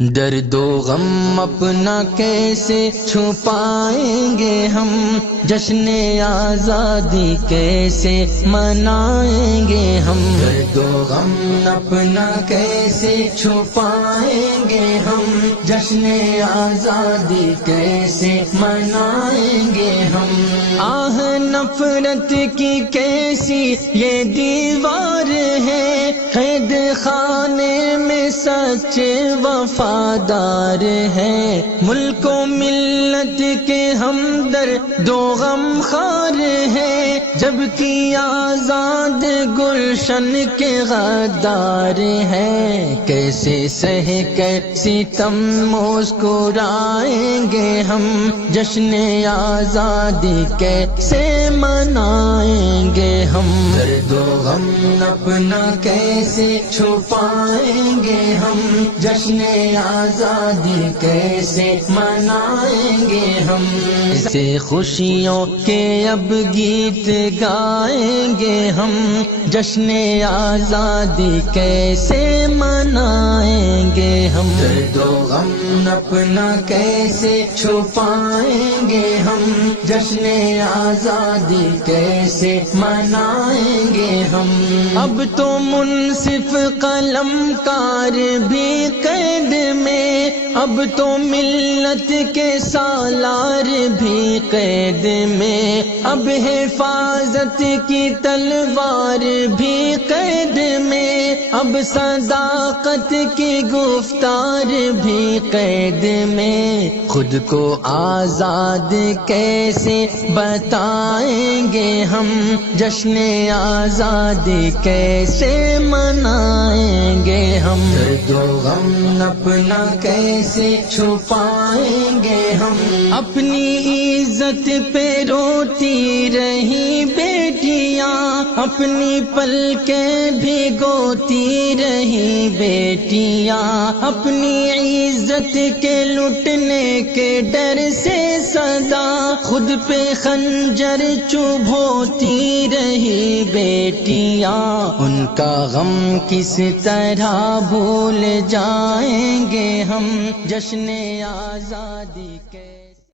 درد و غم اپنا کیسے چھپائیں گے ہم، جشن آزادی کیسے منائیں گے ہم، درد و غم اپنا کیسے چھپائیں گے ہم، جشن آزادی کیسے منائیں گے ہم، آہ نفرت کی کیسی یہ دیوار ہے، قید خانے میں سچے وفادار ہے، ملک و ملت کے ہمدرد و غمخوار ہے، جبکہ آزاد گلشن کے غدار ہے، کیسے سہ کر ستم مسکرائیں گے ہم، جشن آزادی کیسے منائیں گے ہم، درد و غم اپنا کیسے چھپائیں گے ہم، جشن آزادی کیسے منائیں گے ہم، اسے خوشیوں کے اب گیت گائیں گے ہم، جشن آزادی کیسے منائیں گے ہم، درد و غم اپنا کیسے چھپائیں گے ہم، جشن آزادی کیسے منائیں گے ہم، اب تو منصف قلم کار بھی قید میں، اب تو ملت کے سالار بھی قید میں، اب حفاظت کی تلوار بھی قید میں، اب صداقت کی گفتار بھی قید میں، خود کو آزاد کیسے بتائیں گے ہم، جشن آزادی کیسے منائیں گے ہم، درد و غم اپنا کیسے چھپائیں گے ہم، اپنی عزت پہ روتی رہی بیٹیاں، اپنی پلکیں بھگوتی رہی بیٹیاں، اپنی عزت کے لٹنے کے ڈر سے سدا خود پہ خنجر چبھوتی رہی بیٹیاں، ان کا غم کس طرح بھول جائیں گے ہم، جشن آزادی